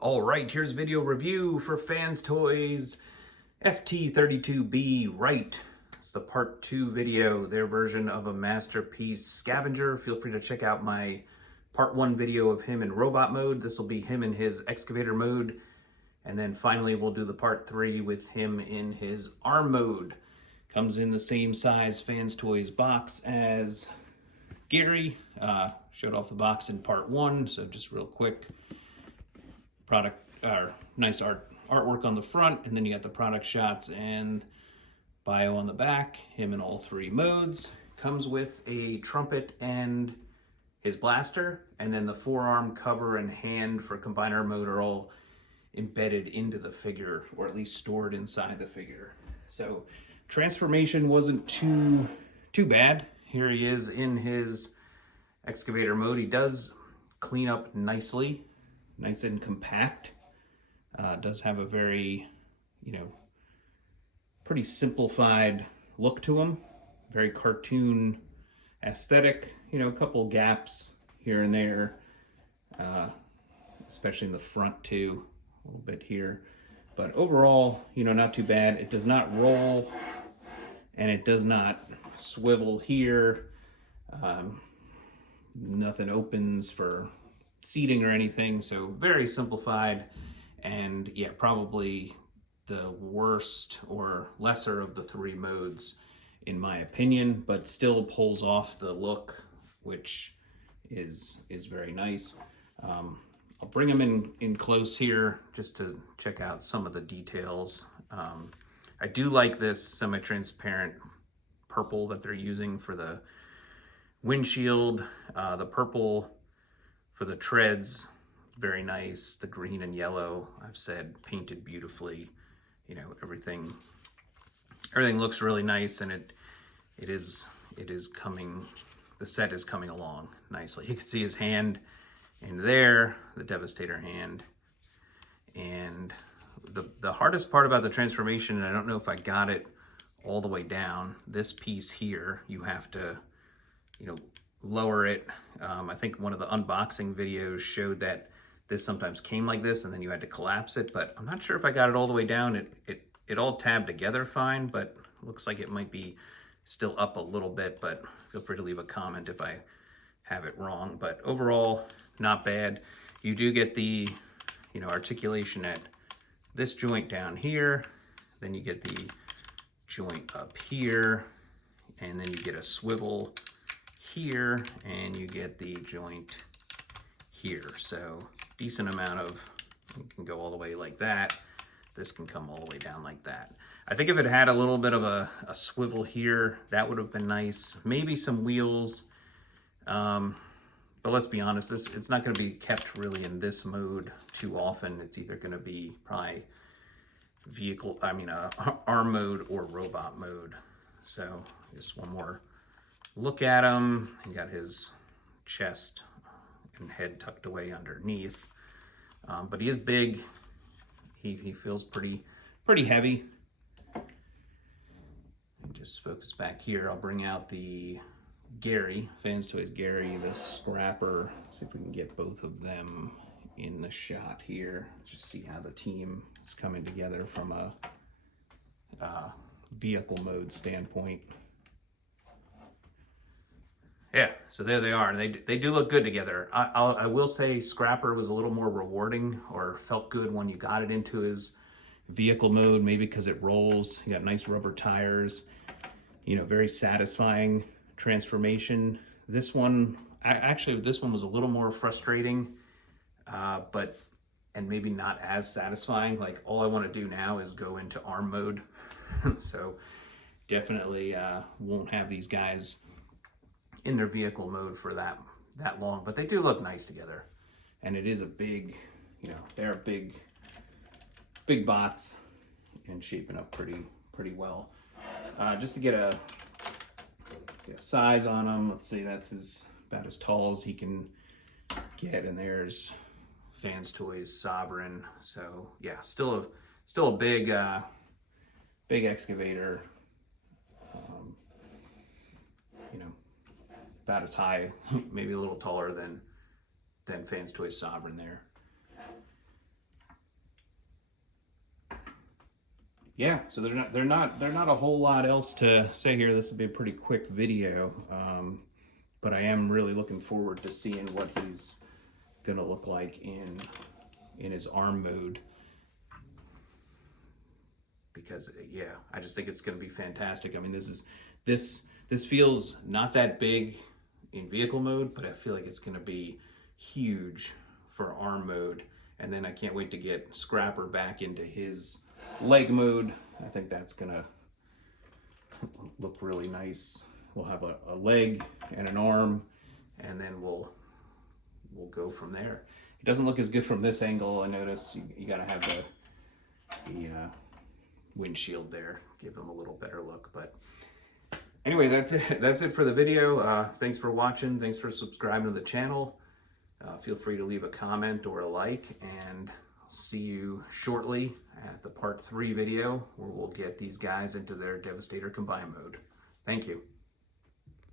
All right, here's a video review for Fans Toys FT-32B Wright. It's the part 2 video, their version of a masterpiece Scavenger. Feel free to check out my part 1 video of him in robot mode. This will be him in his excavator mode. And then finally we'll do the part 3 with him in his arm mode. Comes in the same size Fans Toys box as Gary. Showed off the box in part 1, so just real quick. Product nice artwork on the front, and then you got the product shots and bio on the back. Him in all 3 modes. Comes with a trumpet and his blaster, and then the forearm, cover, and hand for combiner mode are all embedded into the figure, or at least stored inside the figure. So transformation wasn't too bad. Here he is in his excavator mode. He does clean up nicely. Nice and compact. Does have a very, pretty simplified look to him. Very cartoon aesthetic. A couple gaps here and there, especially in the front too, a little bit here. But overall, not too bad. It does not roll, and it does not swivel here. Nothing opens for seating or anything, so very simplified, and yeah, probably the worst or lesser of the 3 modes in my opinion, but still pulls off the look, which is very nice. I'll bring him in close here just to check out some of the details. I do like this semi-transparent purple that they're using for the windshield. The purple for the treads, very nice. The green and yellow, I've said, painted beautifully. Everything looks really nice, and it is coming. The set is coming along nicely. You can see his hand in there, the Devastator hand. And the hardest part about the transformation, and I don't know if I got it all the way down, this piece here, you have to, lower it. I think one of the unboxing videos showed that this sometimes came like this and then you had to collapse it, but I'm not sure if I got it all the way down. It all tabbed together fine, but looks like it might be still up a little bit, but feel free to leave a comment if I have it wrong. But overall, not bad. You do get the, articulation at this joint down here, then you get the joint up here, and then you get a swivel here, and you get the joint here. So decent amount of, you can go all the way like that. This can come all the way down like that. I think if it had a little bit of a swivel here, that would have been nice. Maybe some wheels, but let's be honest, it's not going to be kept really in this mode too often. It's either going to be probably arm mode or robot mode. So just one more look at him. He got his chest and head tucked away underneath, but he is big. He feels pretty heavy. Just focus back here. I'll bring out the Gary, Fans Toys Gary, the Scrapper. See if we can get both of them in the shot here. Just see how the team is coming together from a vehicle mode standpoint. Yeah, so there they are. They do look good together. I will say Scrapper was a little more rewarding, or felt good when you got it into his vehicle mode, maybe because it rolls. You got nice rubber tires, very satisfying transformation. This one, this one was a little more frustrating, and maybe not as satisfying. Like, all I want to do now is go into arm mode. So definitely won't have these guys in their vehicle mode for that long, but they do look nice together. And it is a big, they're big bots and shaping up pretty well. Just to get a size on them, let's see, that's about as tall as he can get, and there's Fans Toys Sovereign. So yeah, still a big excavator. About as high, maybe a little taller than Fans Toys Sovereign there. yeah, so they're not a whole lot else to say here. This will be a pretty quick video, but I am really looking forward to seeing what he's gonna look like in his arm mode, because yeah, I just think it's gonna be fantastic. I mean, this feels not that big in vehicle mode, but I feel like it's gonna be huge for arm mode. And then I can't wait to get Scrapper back into his leg mode. I think that's gonna look really nice. We'll have a leg and an arm, and then we'll go from there. It doesn't look as good from this angle. I notice you gotta have the windshield there, give him a little better look. But anyway, that's it for the video. Thanks for watching. Thanks for subscribing to the channel. Feel free to leave a comment or a like, and I'll see you shortly at the part 3 video where we'll get these guys into their Devastator combine mode. Thank you.